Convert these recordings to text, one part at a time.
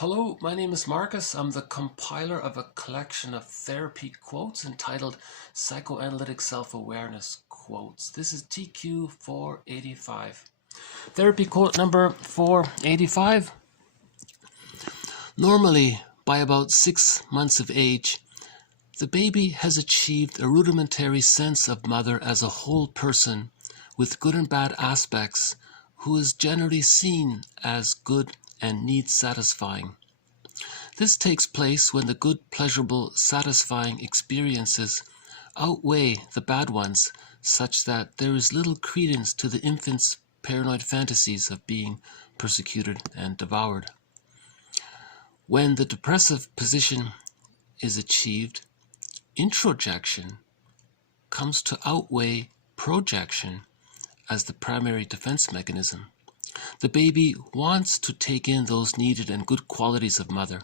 Hello, my name is Marcus. I'm the compiler of a collection of therapy quotes entitled Psychoanalytic Self-Awareness Quotes. This is TQ 485. Therapy quote number 485. Normally, by about 6 months of age, the baby has achieved a rudimentary sense of mother as a whole person with good and bad aspects, who is generally seen as good and needs satisfying. This takes place when the good, pleasurable, satisfying experiences outweigh the bad ones, such that there is little credence to the infant's paranoid fantasies of being persecuted and devoured. When the depressive position is achieved, introjection comes to outweigh projection as the primary defense mechanism. The baby wants to take in those needed and good qualities of mother.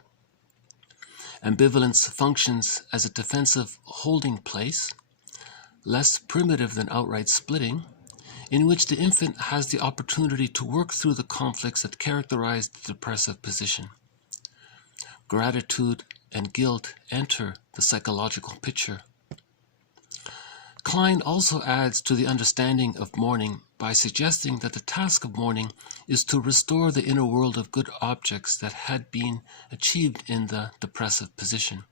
Ambivalence functions as a defensive holding place, less primitive than outright splitting, in which the infant has the opportunity to work through the conflicts that characterize the depressive position. Gratitude and guilt enter the psychological picture. Klein also adds to the understanding of mourning by suggesting that the task of mourning is to restore the inner world of good objects that had been achieved in the depressive position.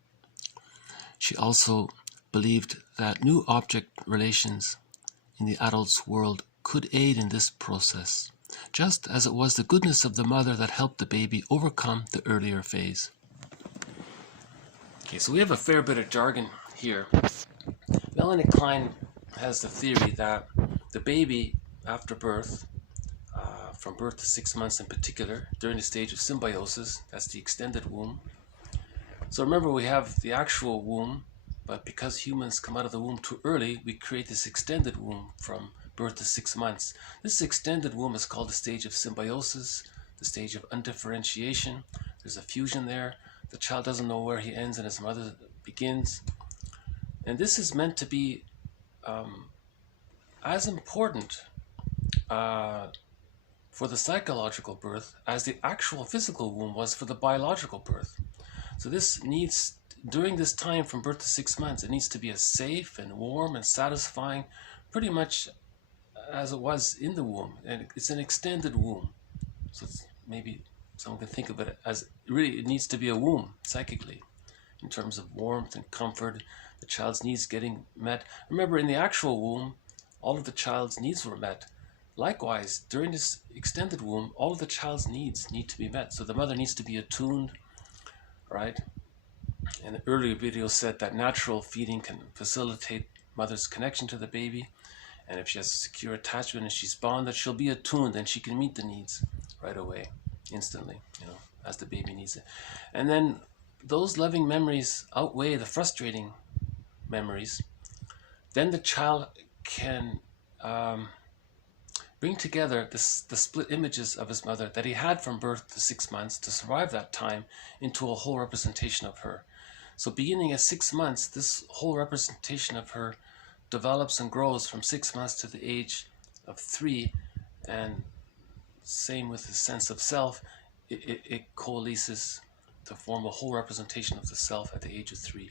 She also believed that new object relations in the adult's world could aid in this process, just as it was the goodness of the mother that helped the baby overcome the earlier phase. Okay, so we have a fair bit of jargon here. Melanie Klein has the theory that the baby after birth, from birth to 6 months in particular, during the stage of symbiosis, that's the extended womb. So remember, we have the actual womb, but because humans come out of the womb too early, we create this extended womb from birth to 6 months. This extended womb is called the stage of symbiosis, the stage of undifferentiation. There's a fusion there. The child doesn't know where he ends and his mother begins. And this is meant to be as important for the psychological birth as the actual physical womb was for the biological birth. So this needs, during this time from birth to 6 months, it needs to be as safe and warm and satisfying, pretty much as it was in the womb. And it's an extended womb. So it's, maybe someone can think of it as really it needs to be a womb psychically in terms of warmth and comfort, the child's needs getting met. Remember, in the actual womb, all of the child's needs were met. Likewise, during this extended womb, all of the child's needs need to be met. So the mother needs to be attuned, right? And the earlier video said that natural feeding can facilitate mother's connection to the baby. And if she has a secure attachment and she's bonded, she'll be attuned and she can meet the needs right away, instantly, as the baby needs it. And then those loving memories outweigh the frustrating memories. Then the child can bring together the split images of his mother that he had from birth to 6 months to survive that time into a whole representation of her. So beginning at 6 months, this whole representation of her develops and grows from 6 months to the age of 3, and same with his sense of self, it coalesces to form a whole representation of the self at the age of 3.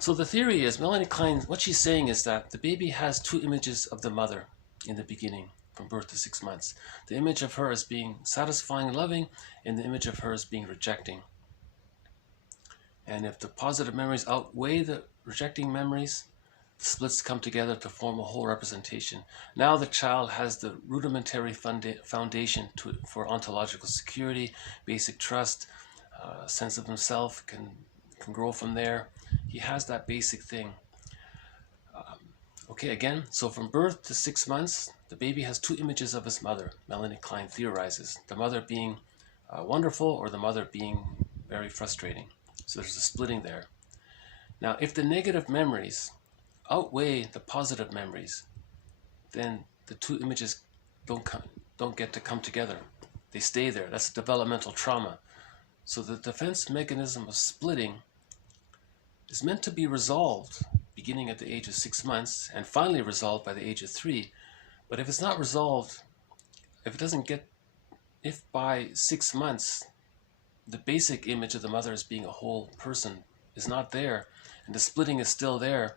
So the theory is, Melanie Klein, what she's saying is that the baby has 2 images of the mother in the beginning, from birth to 6 months. The image of her as being satisfying and loving, and the image of her as being rejecting. And if the positive memories outweigh the rejecting memories, the splits come together to form a whole representation. Now the child has the rudimentary foundation for ontological security, basic trust, sense of himself can grow from there. He has that basic thing. Okay, again, so from birth to 6 months, the baby has 2 images of his mother, Melanie Klein theorizes. The mother being wonderful or the mother being very frustrating. So there's a splitting there. Now, if the negative memories outweigh the positive memories, then the 2 images don't get to come together. They stay there. That's a developmental trauma. So the defense mechanism of splitting is meant to be resolved beginning at the age of 6 months and finally resolved by the age of 3. But if it's not resolved, if by 6 months the basic image of the mother as being a whole person is not there, and the splitting is still there,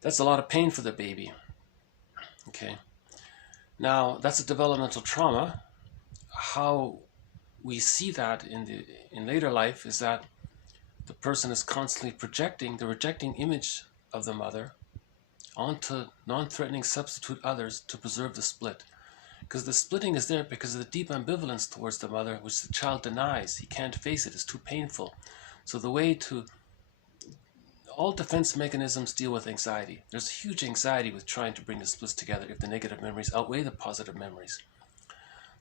that's a lot of pain for the baby. Okay. Now, that's a developmental trauma. How we see that in later life is that the person is constantly projecting the rejecting image of the mother onto non-threatening substitute others to preserve the split. Because the splitting is there because of the deep ambivalence towards the mother, which the child denies. He can't face it. It's too painful. So the way to... all defense mechanisms deal with anxiety. There's huge anxiety with trying to bring the splits together if the negative memories outweigh the positive memories.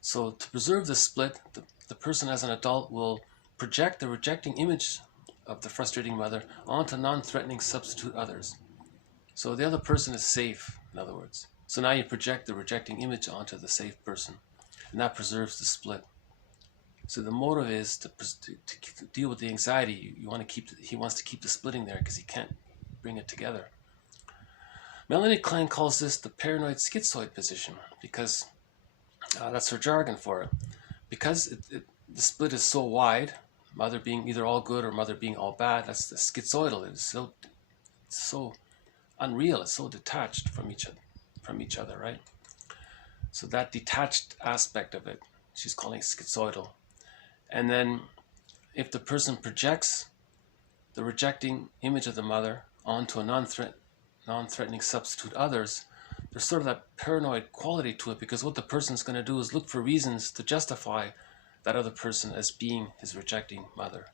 So to preserve the split, the person as an adult will project the rejecting image of the frustrating mother onto non-threatening substitute others. So the other person is safe, in other words. So now you project the rejecting image onto the safe person, and that preserves the split. So the motive is to deal with the anxiety. He wants to keep the splitting there because he can't bring it together. Melanie Klein calls this the paranoid schizoid position because that's her jargon for it. Because the split is so wide, mother being either all good or mother being all bad, that's the schizoidal. It's so unreal. It's so detached from each other, right? So that detached aspect of it, she's calling schizoidal. And then if the person projects the rejecting image of the mother onto a non-threatening substitute others, there's sort of that paranoid quality to it, because what the person's going to do is look for reasons to justify that other person as being his rejecting mother,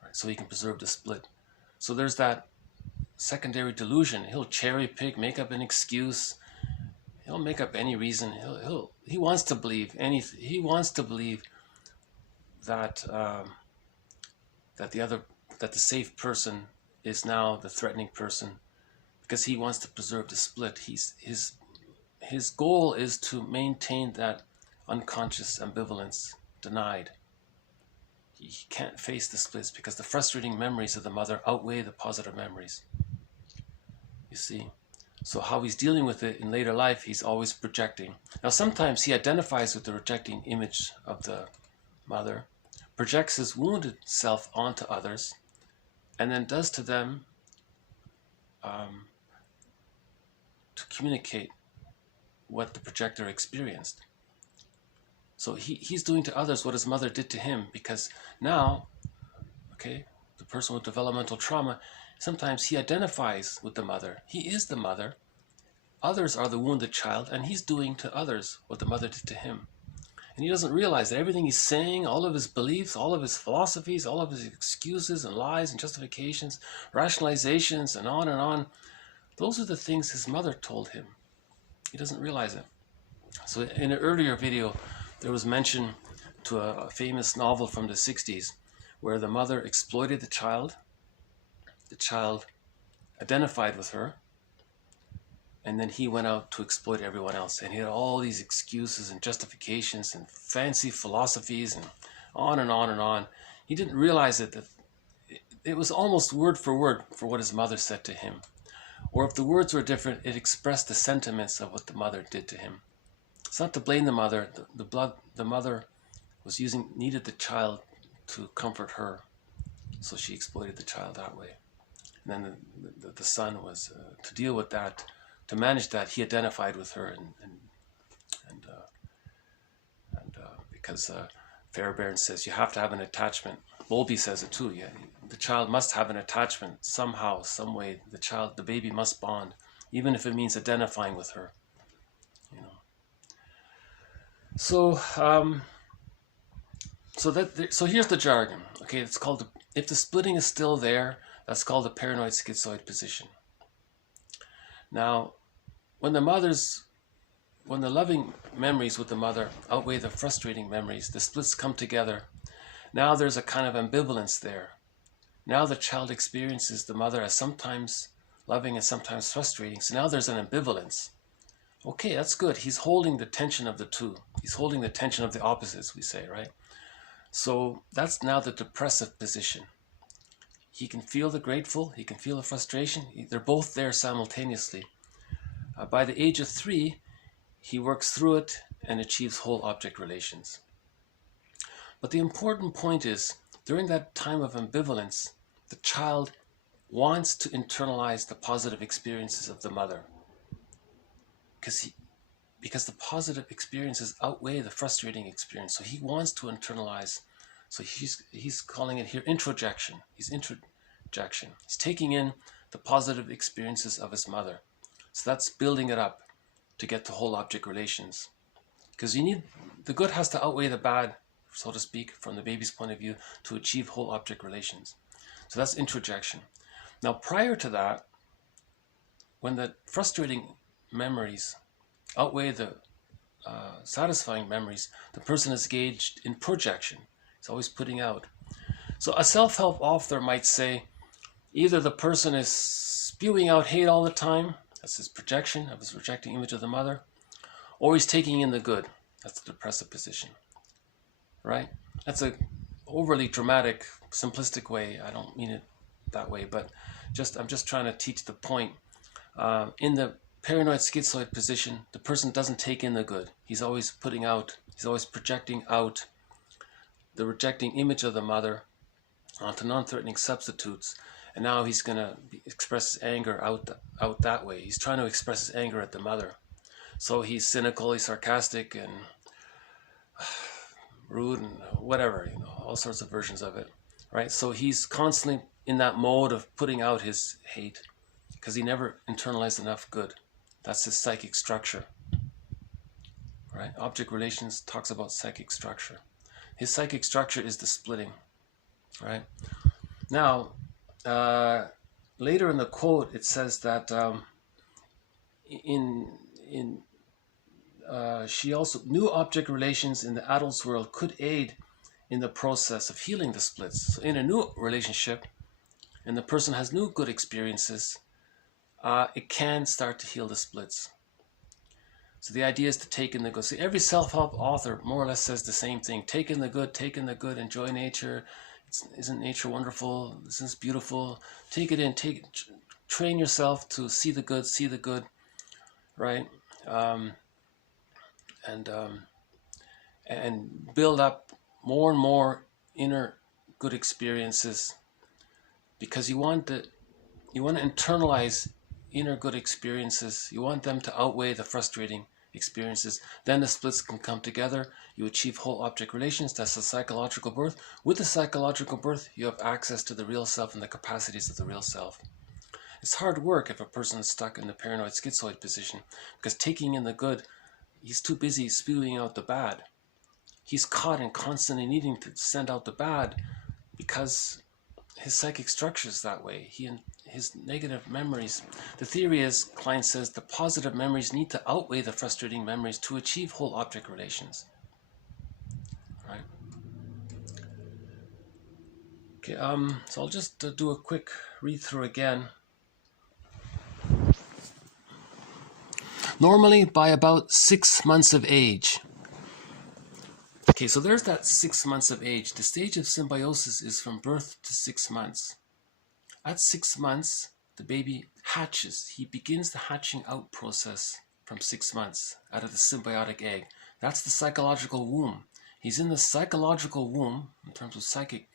right? So he can preserve the split. So there's that secondary delusion. He'll cherry pick, make up an excuse. He'll make up any reason. He wants to believe anything. He wants to believe that the safe person is now the threatening person, because he wants to preserve the split. His goal is to maintain that unconscious ambivalence denied. He can't face the splits because the frustrating memories of the mother outweigh the positive memories. You see? So how he's dealing with it in later life, he's always projecting. Now sometimes he identifies with the rejecting image of the mother, projects his wounded self onto others, and then does to them to communicate what the projector experienced. So he's doing to others what his mother did to him, because now, okay, the person with developmental trauma, sometimes he identifies with the mother. He is the mother. Others are the wounded child, and he's doing to others what the mother did to him. And he doesn't realize that everything he's saying, all of his beliefs, all of his philosophies, all of his excuses and lies and justifications, rationalizations, and on, those are the things his mother told him. He doesn't realize it. So in an earlier video, there was mention to a famous novel from the 60s where the mother exploited the child identified with her, and then he went out to exploit everyone else. And he had all these excuses and justifications and fancy philosophies and on. He didn't realize that it was almost word for word for what his mother said to him. Or if the words were different, it expressed the sentiments of what the mother did to him. It's not to blame the mother. The mother was needed the child to comfort her, so she exploited the child that way. And then the son was to deal with that, to manage that. He identified with her, and because Fairbairn says you have to have an attachment. Bowlby says it too. Yeah, the child must have an attachment somehow, some way. The baby must bond, even if it means identifying with her. You know. So here's the jargon. Okay, it's called if the splitting is still there, that's called the paranoid schizoid position. Now, when the loving memories with the mother outweigh the frustrating memories, the splits come together. Now there's a kind of ambivalence there. Now the child experiences the mother as sometimes loving and sometimes frustrating. So now there's an ambivalence. Okay, that's good. He's holding the tension of the two. He's holding the tension of the opposites, we say, right? So that's now the depressive position. He can feel the grateful, he can feel the frustration. They're both there simultaneously. By the age of 3, he works through it and achieves whole object relations. But the important point is, during that time of ambivalence, the child wants to internalize the positive experiences of the mother, because the positive experiences outweigh the frustrating experience. So he wants to internalize. So he's calling it here introjection. Introjection. He's taking in the positive experiences of his mother. So that's building it up to get to whole object relations. Because the good has to outweigh the bad, so to speak, from the baby's point of view, to achieve whole object relations. So that's introjection. Now, prior to that, when the frustrating memories outweigh the satisfying memories, the person is engaged in projection. He's always putting out. So a self-help author might say, either the person is spewing out hate all the time, that's his projection of his rejecting image of the mother, or he's taking in the good. That's the depressive position, right? That's a overly dramatic, simplistic way. I don't mean it that way, but I'm just trying to teach the point. In the paranoid schizoid position, the person doesn't take in the good. He's always projecting out the rejecting image of the mother onto non-threatening substitutes, and now he's going to express his anger out that way. He's trying to express his anger at the mother. So he's cynical, he's sarcastic, and rude, and whatever, all sorts of versions of it, right? So he's constantly in that mode of putting out his hate because he never internalized enough good. That's his psychic structure, right? Object relations talks about psychic structure. His psychic structure is the splitting, right? Now, later in the quote, it says that she also, new object relations in the adult's world could aid in the process of healing the splits. So in a new relationship, and the person has new good experiences, it can start to heal the splits. So the idea is to take in the good. See, every self-help author more or less says the same thing. Take in the good, enjoy nature. Isn't nature wonderful? Isn't this beautiful? Take it in, train yourself to see the good, right? And build up more and more inner good experiences, because you want to internalize inner good experiences. You want them to outweigh the frustrating experiences. Then the splits can come together. You achieve whole object relations. That's the psychological birth. With the psychological birth, you have access to the real self and the capacities of the real self. It's hard work if a person is stuck in the paranoid schizoid position, because taking in the good, he's too busy spewing out the bad. He's caught in constantly needing to send out the bad because his psychic structure is that way. His negative memories. The theory is, Klein says, the positive memories need to outweigh the frustrating memories to achieve whole object relations. Right? Okay, so I'll just do a quick read through again. Normally by about 6 months of age. Okay, so there's that 6 months of age. The stage of symbiosis is from birth to 6 months. At 6 months, the baby hatches. He begins the hatching out process from 6 months out of the symbiotic egg. That's the psychological womb. He's in the psychological womb, in terms of psychic,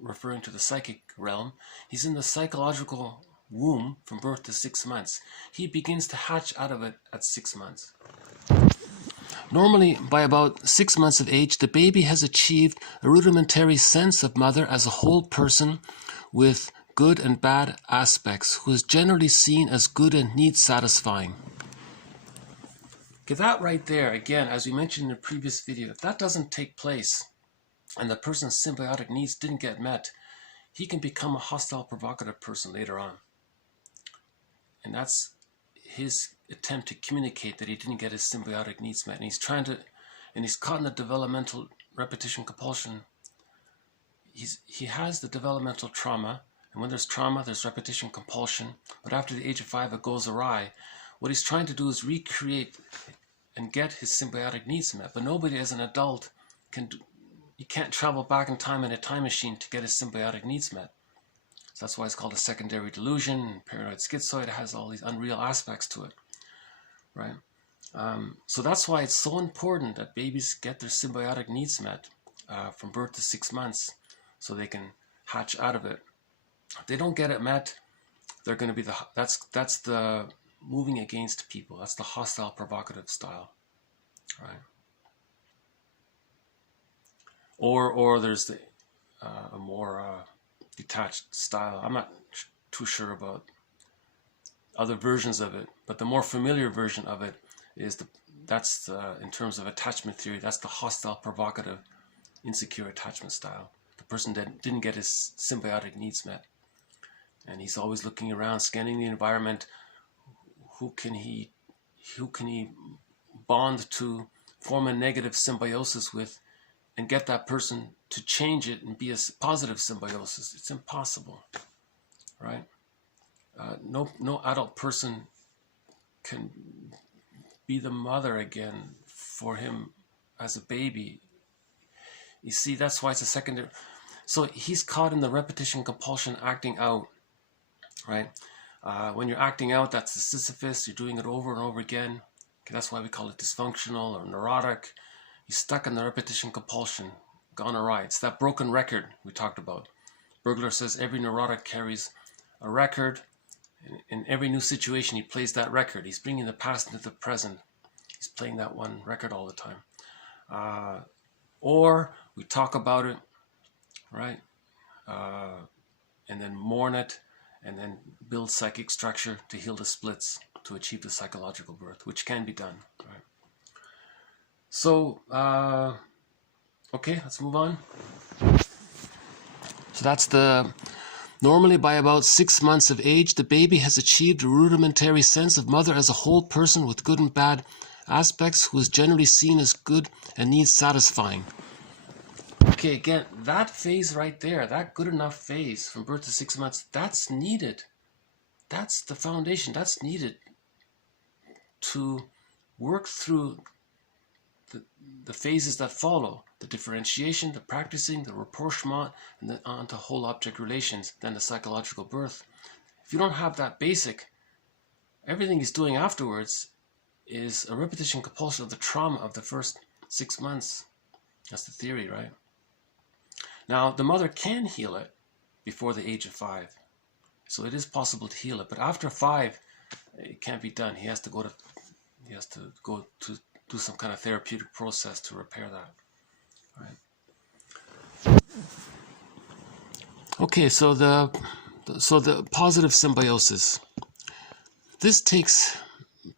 referring to the psychic realm. He's in the psychological womb from birth to 6 months. He begins to hatch out of it at 6 months. Normally, by about 6 months of age, the baby has achieved a rudimentary sense of mother as a whole person with good and bad aspects, who is generally seen as good and need-satisfying. Okay, that right there, again, as we mentioned in the previous video, if that doesn't take place and the person's symbiotic needs didn't get met, he can become a hostile, provocative person later on. And that's his attempt to communicate that he didn't get his symbiotic needs met, and he's caught in the developmental repetition compulsion. He has the developmental trauma, and when there's trauma, there's repetition compulsion. But after the age of 5, it goes awry. What he's trying to do is recreate and get his symbiotic needs met. But nobody, as an adult, you can't travel back in time in a time machine to get his symbiotic needs met. So that's why it's called a secondary delusion. Paranoid schizoid, it has all these unreal aspects to it, right? So that's why it's so important that babies get their symbiotic needs met from birth to 6 months, so they can hatch out of it. If they don't get it met, they're going to be that's the moving against people. That's the hostile, provocative style, right? Or there's the a more detached style. I'm not too sure about other versions of it, but the more familiar version of it is in terms of attachment theory, that's the hostile, provocative, insecure attachment style. The person that didn't get his symbiotic needs met, and he's always looking around, scanning the environment. Who can he bond to, form a negative symbiosis with, and get that person to change it and be a positive symbiosis? It's impossible, right? No adult person can be the mother again for him as a baby. You see, that's why it's a secondary. So he's caught in the repetition, compulsion, acting out, right? When you're acting out, that's the Sisyphus. You're doing it over and over again. Okay, that's why we call it dysfunctional or neurotic. He's stuck in the repetition, compulsion, gone awry. It's that broken record we talked about. Bergler says every neurotic carries a record. In every new situation, he plays that record. He's bringing the past into the present. He's playing that one record all the time. Or we talk about it, right? And then mourn it, and then build psychic structure to heal the splits, to achieve the psychological birth, which can be done, right? So, okay, let's move on. So that's normally by about 6 months of age, the baby has achieved a rudimentary sense of mother as a whole person with good and bad aspects, who is generally seen as good and needs satisfying. Okay, again, that phase right there, that good enough phase from birth to 6 months, that's needed. That's the foundation. That's needed to work through the phases that follow. The differentiation, the practicing, the rapprochement, and then on to whole object relations, then the psychological birth. If you don't have that basic, everything he's doing afterwards is a repetition, compulsion of the trauma of the first 6 months. That's the theory, right? Now, the mother can heal it before the age of 5. So it is possible to heal it. But after 5, it can't be done. He has to go to do some kind of therapeutic process to repair that. Right. Okay, so the positive symbiosis. This takes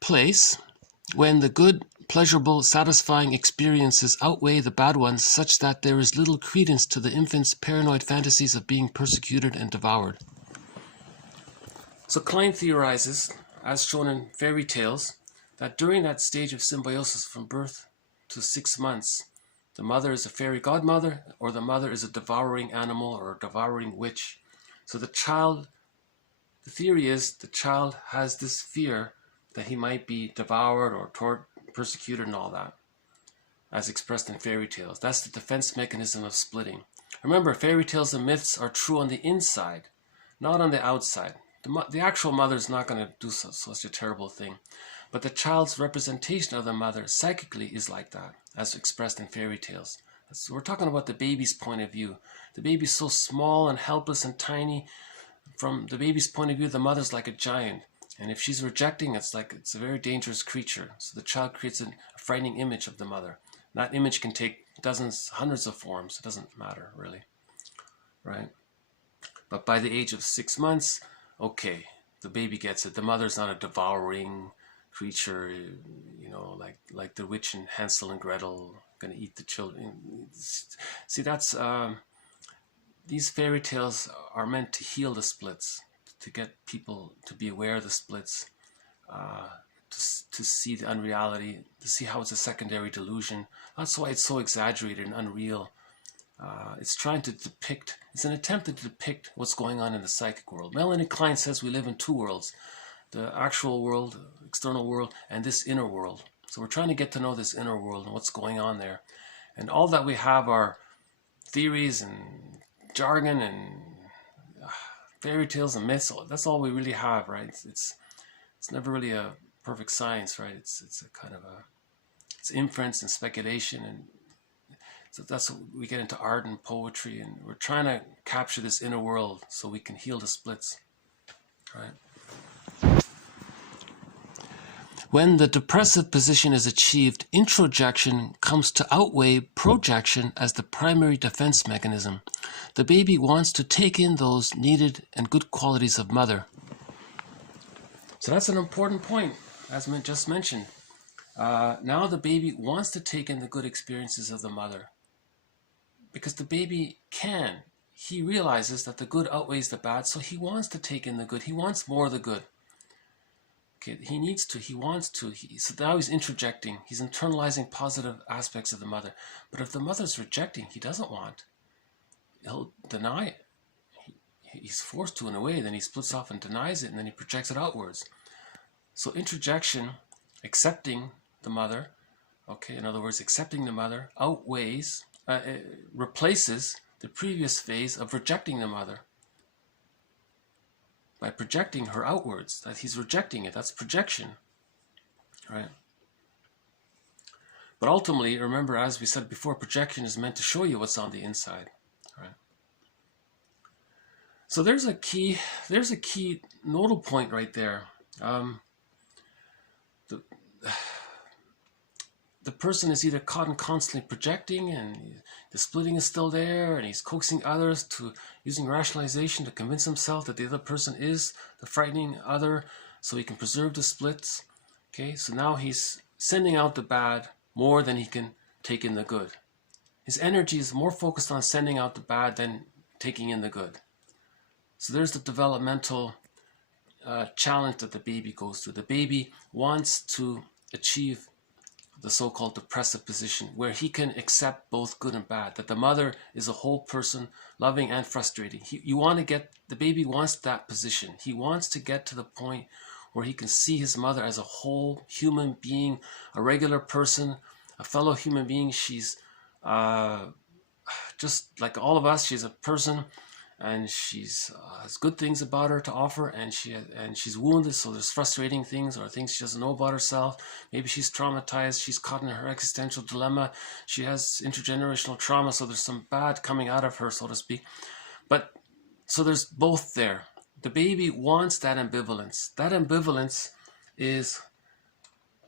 place when the good, pleasurable, satisfying experiences outweigh the bad ones, such that there is little credence to the infant's paranoid fantasies of being persecuted and devoured. So Klein theorizes, as shown in fairy tales, that during that stage of symbiosis from birth to 6 months, the mother is a fairy godmother, or the mother is a devouring animal or a devouring witch. So the theory is the child has this fear that he might be devoured or persecuted and all that, as expressed in fairy tales. That's the defense mechanism of splitting. Remember, fairy tales and myths are true on the inside, not on the outside. The actual mother is not going to do such a terrible thing, but the child's representation of the mother psychically is like that, as expressed in fairy tales. So we're talking about the baby's point of view. The baby's so small and helpless and tiny. From the baby's point of view, the mother's like a giant. And if she's rejecting, it's a very dangerous creature. So the child creates a frightening image of the mother. And that image can take dozens, hundreds of forms. It doesn't matter, really. Right? But by the age of 6 months, okay, the baby gets it. The mother's not a devouring creature, like the witch in Hansel and Gretel, going to eat the children. See, that's these fairy tales are meant to heal the splits, to get people to be aware of the splits, to see the unreality, to see how it's a secondary delusion. That's why it's so exaggerated and unreal. It's trying to depict, it's an attempt to depict what's going on in the psychic world. Melanie Klein says we live in 2 worlds, the actual world, external world, and this inner world. So we're trying to get to know this inner world and what's going on there. And all that we have are theories and jargon and fairy tales and myths. That's all we really have, right? It's never really a perfect science, right? It's a kind of it's inference and speculation, and so that's what we get into art and poetry, and we're trying to capture this inner world so we can heal the splits, right? When the depressive position is achieved, introjection comes to outweigh projection as the primary defense mechanism. The baby wants to take in those needed and good qualities of mother. So that's an important point, as just mentioned. Now the baby wants to take in the good experiences of the mother. Because the baby can. He realizes that the good outweighs the bad, so he wants to take in the good. He wants more of the good. Okay, he needs to, he wants to. So now he's introjecting. He's internalizing positive aspects of the mother. But if the mother's rejecting, he doesn't want. He'll deny it. He's forced to in a way, then he splits off and denies it, and then he projects it outwards. So introjection, accepting the mother, okay, in other words, accepting the mother, outweighs, replaces the previous phase of rejecting the mother. By projecting her outwards, that he's rejecting it, that's projection, right? But ultimately, remember, as we said before, projection is meant to show you what's on the inside, right? So there's a key nodal point right there. The person is either caught in constantly projecting, and the splitting is still there, and he's coaxing others to using rationalization to convince himself that the other person is the frightening other, so he can preserve the splits. Okay, so now he's sending out the bad more than he can take in the good. His energy is more focused on sending out the bad than taking in the good. So there's the developmental challenge that the baby goes through. The baby wants to achieve the so-called depressive position, where he can accept both good and bad, that the mother is a whole person, loving and frustrating. The baby wants that position. He wants to get to the point where he can see his mother as a whole human being, a regular person, a fellow human being. She's just like all of us. She's a person, and she's has good things about her to offer, and she's wounded, so there's frustrating things or things she doesn't know about herself. Maybe she's traumatized, she's caught in her existential dilemma, she has intergenerational trauma, so there's some bad coming out of her, so to speak. But so there's both there. The baby wants that ambivalence. That ambivalence is,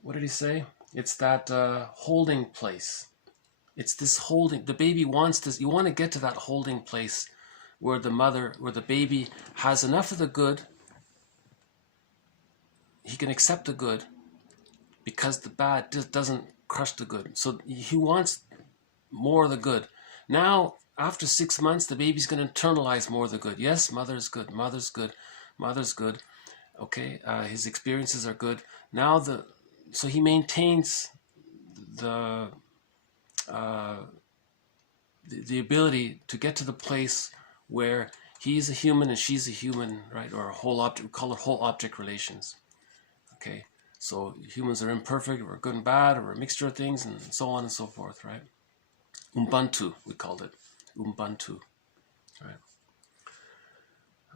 what did he say? It's that holding place. It's this holding. The baby wants this. You want to get to that holding place where the baby has enough of the good, he can accept the good because the bad doesn't crush the good. So he wants more of the good. Now, after 6 months, the baby's going to internalize more of the good. Yes, mother's good, mother's good, mother's good. Okay, his experiences are good. Now, so he maintains the ability to get to the place where he's a human and she's a human, right? Or a whole object, we call it whole object relations. Okay, so humans are imperfect, or good and bad, or a mixture of things, and so on and so forth, right? Ubuntu, we called it. Ubuntu, right?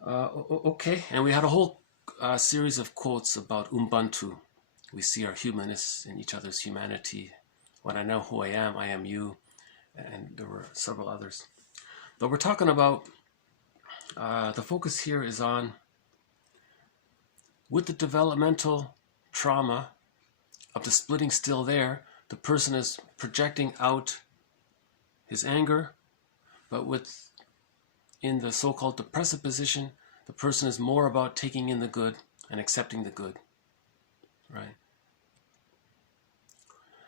Okay, and we had a whole series of quotes about Ubuntu. We see our humanness in each other's humanity. When I know who I am you, and there were several others. But we're talking about, the focus here is on, with the developmental trauma of the splitting still there, the person is projecting out his anger, but in the so-called depressive position, the person is more about taking in the good and accepting the good, right?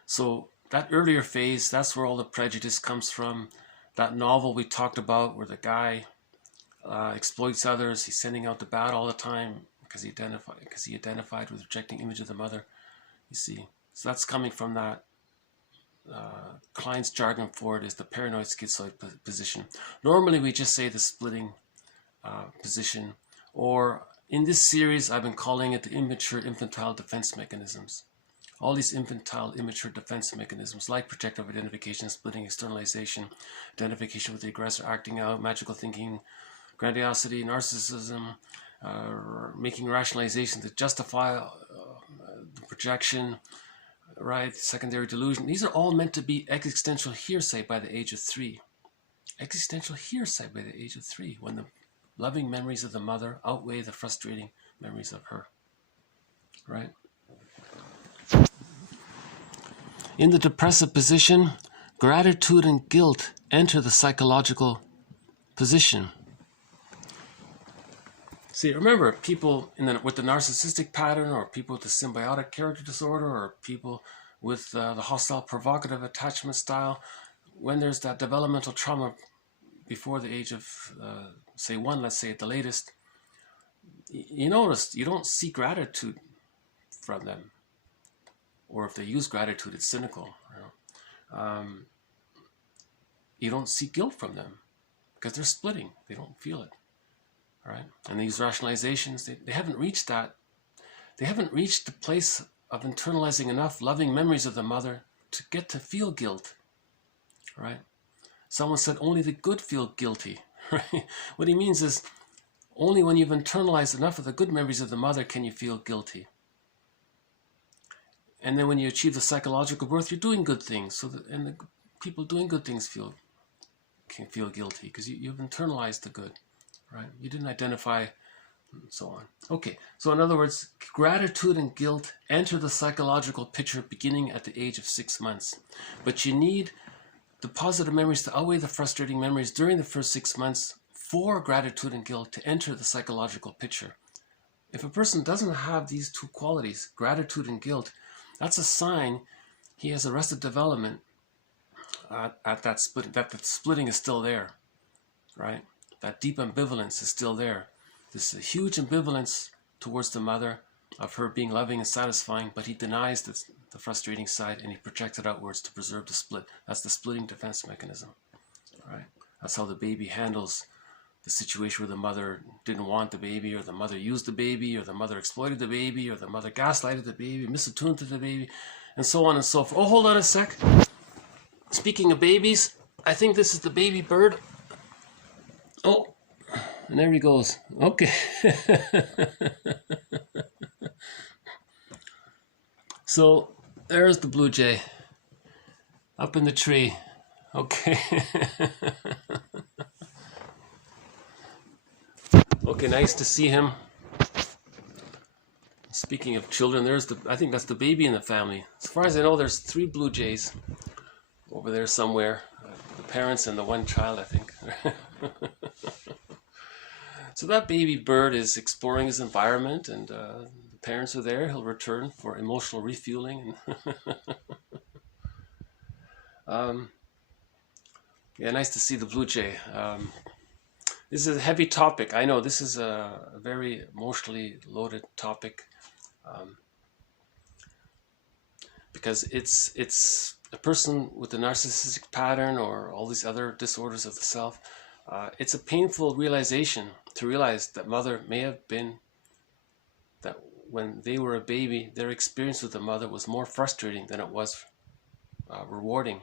So that earlier phase, that's where all the prejudice comes from. That novel we talked about where the guy exploits others, he's sending out the bad all the time because he identified with rejecting image of the mother, you see. So that's coming from that. Klein's jargon for it is the paranoid schizoid position. Normally we just say the splitting position, or in this series I've been calling it the infantile defense mechanisms. All these infantile, immature defense mechanisms like projective identification, splitting, externalization, identification with the aggressor, acting out, magical thinking, grandiosity, narcissism, making rationalizations that justify the projection, right? Secondary delusion. These are all meant to be existential hearsay by the age of 3. Existential hearsay by the age of 3, when the loving memories of the mother outweigh the frustrating memories of her, right? In the depressive position, gratitude and guilt enter the psychological position. See, remember, people with the narcissistic pattern, or people with the symbiotic character disorder, or people with the hostile provocative attachment style, when there's that developmental trauma before the age of, say, 1, let's say at the latest, you notice you don't see gratitude from them. Or if they use gratitude, it's cynical. You don't see guilt from them because they're splitting. They don't feel it. Right? And these rationalizations, they haven't reached that. They haven't reached the place of internalizing enough loving memories of the mother to get to feel guilt. Right? Someone said only the good feel guilty. Right? What he means is only when you've internalized enough of the good memories of the mother can you feel guilty. And then when you achieve the psychological birth, you're doing good things. And the people doing good things can feel guilty because you've internalized the good, right? You didn't identify, and so on. Okay, so in other words, gratitude and guilt enter the psychological picture beginning at the age of 6 months. But you need the positive memories to outweigh the frustrating memories during the first 6 months for gratitude and guilt to enter the psychological picture. If a person doesn't have these two qualities, gratitude and guilt, that's a sign he has arrested development at that split, that the splitting is still there, right? That deep ambivalence is still there. This huge ambivalence towards the mother of her being loving and satisfying, but he denies the frustrating side and he projects it outwards to preserve the split. That's the splitting defense mechanism, right? That's how the baby handles the situation where the mother didn't want the baby, or the mother used the baby, or the mother exploited the baby, or the mother gaslighted the baby, misattuned to the baby, and so on and so forth. Oh, hold on a sec. Speaking of babies, I think this is the baby bird. Oh, and there he goes. Okay. So there's the blue jay up in the tree. Okay. Okay, nice to see him. Speaking of children, I think that's the baby in the family. As far as I know, there's 3 blue jays over there somewhere. The parents and the one child, I think. So that baby bird is exploring his environment, and the parents are there. He'll return for emotional refueling. Yeah, nice to see the blue jay. This is a heavy topic. I know this is a very emotionally loaded topic, because it's a person with a narcissistic pattern or all these other disorders of the self. It's a painful realization to realize that mother may have been, that when they were a baby, their experience with the mother was more frustrating than it was rewarding.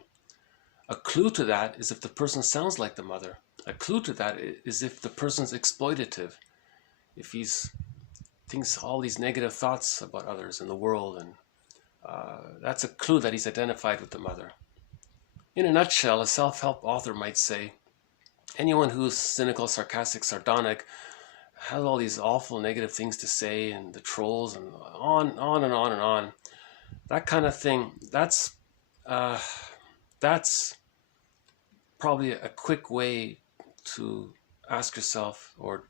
A clue to that is if the person sounds like the mother. A clue to that is if the person's exploitative, if he's thinks all these negative thoughts about others and the world, and that's a clue that he's identified with the mother. In a nutshell, a self-help author might say, anyone who's cynical, sarcastic, sardonic, has all these awful negative things to say, and the trolls, and on and on and on. That kind of thing, that's probably a quick way to ask yourself, or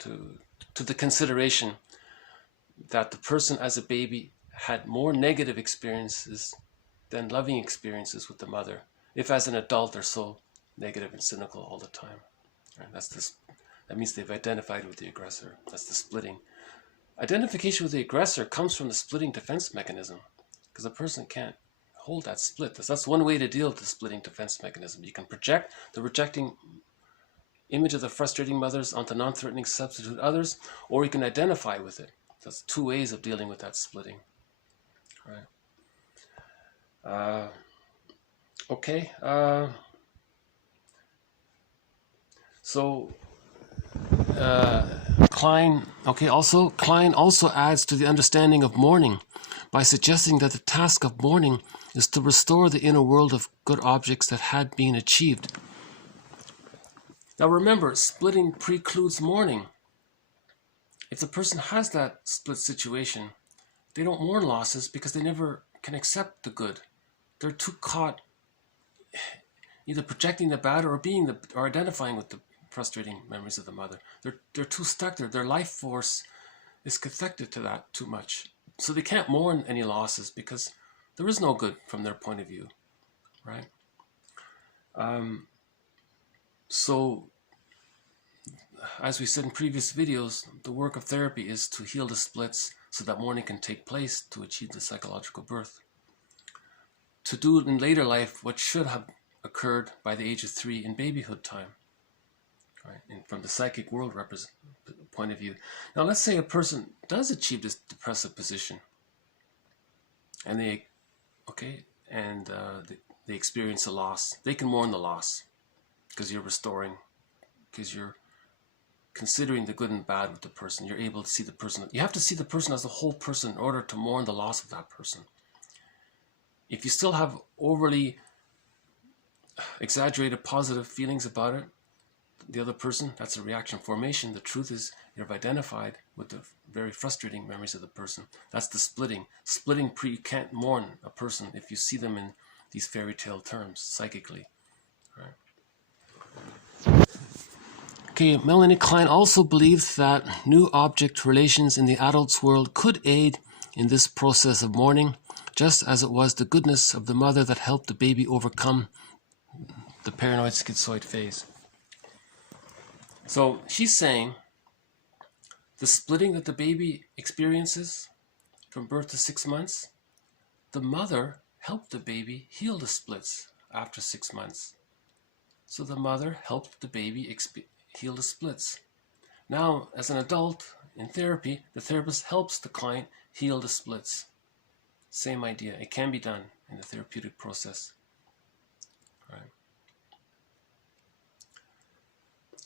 to the consideration that the person as a baby had more negative experiences than loving experiences with the mother, if as an adult they're so negative and cynical all the time. Right? That means they've identified with the aggressor. That's the splitting. Identification with the aggressor comes from the splitting defense mechanism, because a person can't hold that split. That's one way to deal with the splitting defense mechanism. You can project the rejecting image of the frustrating mothers onto non-threatening substitute others, or you can identify with it. That's 2 ways of dealing with that splitting. Right. Okay. So Klein also adds to the understanding of mourning by suggesting that the task of mourning is to restore the inner world of good objects that had been achieved. Now remember, splitting precludes mourning. If the person has that split situation, they don't mourn losses because they never can accept the good. They're too caught either projecting the bad or identifying with the frustrating memories of the mother. They're too stuck there. Their life force is connected to that too much. So they can't mourn any losses because there is no good from their point of view, right? So, as we said in previous videos, the work of therapy is to heal the splits so that mourning can take place to achieve the psychological birth. To do in later life what should have occurred by the age of 3 in babyhood time, right? And from the psychic world point of view. Now, let's say a person does achieve this depressive position, and they experience a loss. They can mourn the loss because you're restoring, because you're considering the good and bad with the person. You're able to see the person. You have to see the person as a whole person in order to mourn the loss of that person. If you still have overly exaggerated positive feelings about it, the other person, that's a reaction formation. The truth is you've identified with the very frustrating memories of the person. That's the splitting. You can't mourn a person if you see them in these fairy tale terms, psychically. Right. Okay, Melanie Klein also believes that new object relations in the adult's world could aid in this process of mourning, just as it was the goodness of the mother that helped the baby overcome the paranoid schizoid phase. So she's saying the splitting that the baby experiences from birth to 6 months, the mother helped the baby heal the splits after 6 months. So the mother helped the baby heal the splits. Now, as an adult in therapy, the therapist helps the client heal the splits. Same idea. It can be done in the therapeutic process. Right.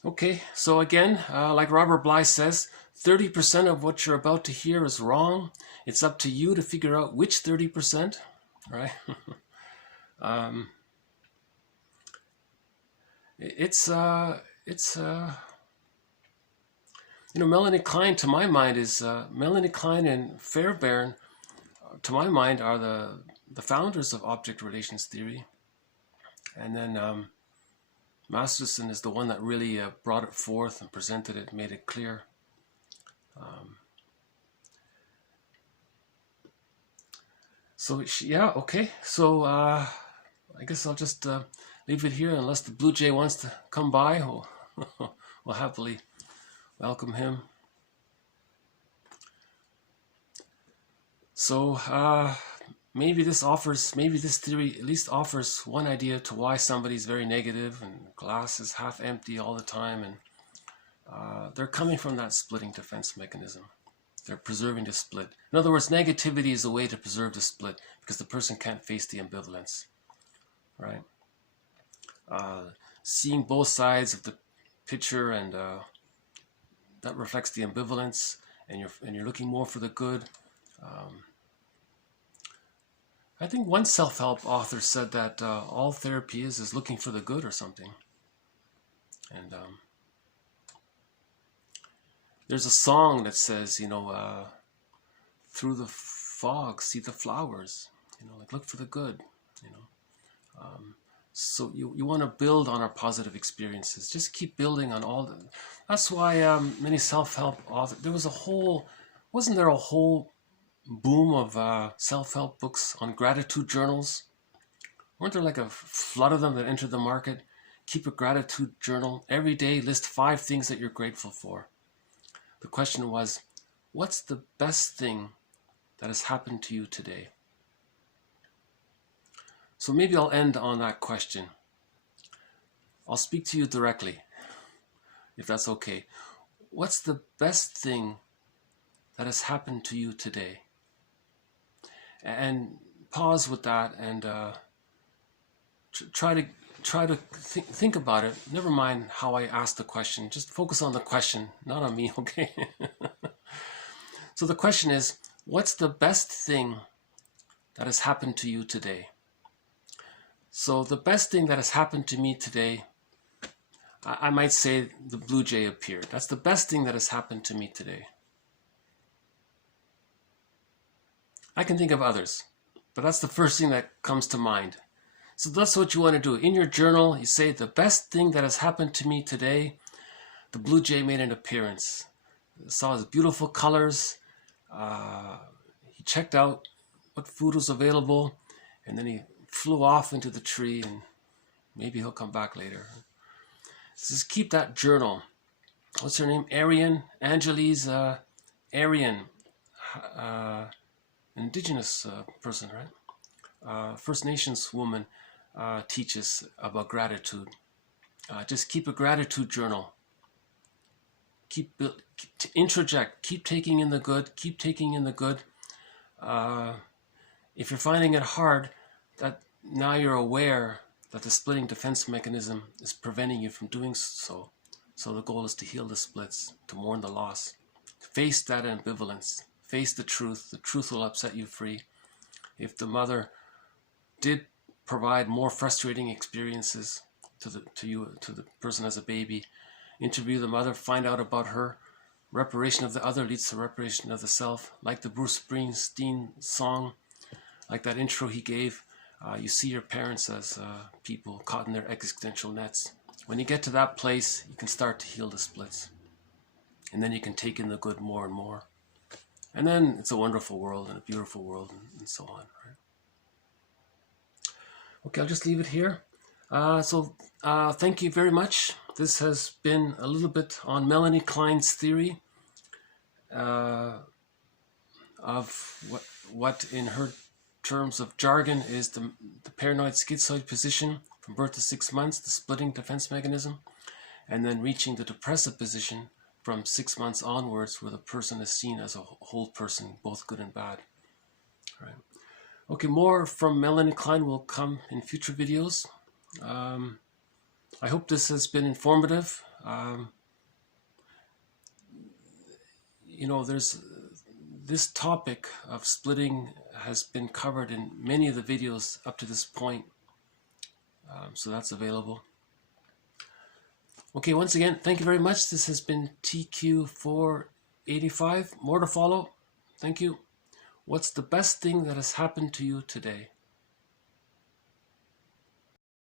Okay, so again, like Robert Bly says, 30% of what you're about to hear is wrong. It's up to you to figure out which 30%, right? Melanie Klein, to my mind, is Melanie Klein and Fairbairn, to my mind, are the founders of object relations theory. And then Masterson is the one that really brought it forth and presented it, made it clear. Okay. So I guess I'll just leave it here unless the Blue Jay wants to come by. We'll happily welcome him. So maybe this theory at least offers one idea to why somebody's very negative and glass is half empty all the time, and they're coming from that splitting defense mechanism. They're preserving the split. In other words, negativity is a way to preserve the split because the person can't face the ambivalence, right? Seeing both sides of the picture, and that reflects the ambivalence, and you're looking more for the good. I think one self-help author said that all therapy is looking for the good or something. And there's a song that says, through the fog, see the flowers, like look for the good, so you want to build on our positive experiences. Just keep building on all the, that's why many self-help authors, wasn't there a whole boom of self-help books on gratitude journals? Weren't there like a flood of them that entered the market? Keep a gratitude journal. Every day, list 5 things that you're grateful for. The question was, what's the best thing that has happened to you today? So maybe I'll end on that question. I'll speak to you directly, if that's okay. What's the best thing that has happened to you today? And pause with that and try to try to think about it. Never mind how I asked the question. Just focus on the question, not on me, okay? So the question is, what's the best thing that has happened to you today? So the best thing that has happened to me today, I might say the blue jay appeared. That's the best thing that has happened to me today. I can think of others, but that's the first thing that comes to mind. So that's what you want to do. In your journal, you say, the best thing that has happened to me today, the blue jay made an appearance. Saw his beautiful colors. He checked out what food was available, and then he flew off into the tree, and maybe he'll come back later. So just keep that journal. What's her name? Arian? Angelise Arian. Indigenous person, right? First Nations woman teaches about gratitude. Just keep a gratitude journal. Keep introject. Keep taking in the good. Keep taking in the good. If you're finding it hard, that now you're aware that the splitting defense mechanism is preventing you from doing so. So the goal is to heal the splits, to mourn the loss. Face that ambivalence. Face the truth. The truth will upset you free. If the mother did provide more frustrating experiences to the person as a baby, interview the mother, find out about her. Reparation of the other leads to reparation of the self. Like the Bruce Springsteen song, like that intro he gave, you see your parents as people caught in their existential nets. When you get to that place, you can start to heal the splits. And then you can take in the good more and more. And then it's a wonderful world and a beautiful world and so on. Right? Okay, I'll just leave it here. Thank you very much. This has been a little bit on Melanie Klein's theory of what in her terms of jargon is the paranoid schizoid position from birth to 6 months, the splitting defense mechanism, and then reaching the depressive position from 6 months onwards, where the person is seen as a whole person, both good and bad. All right. Okay, more from Melanie Klein will come in future videos. I hope this has been informative. There's this topic of splitting has been covered in many of the videos up to this point, so that's available. Okay, once again, thank you very much. This has been TQ485. More to follow. Thank you. What's the best thing that has happened to you today?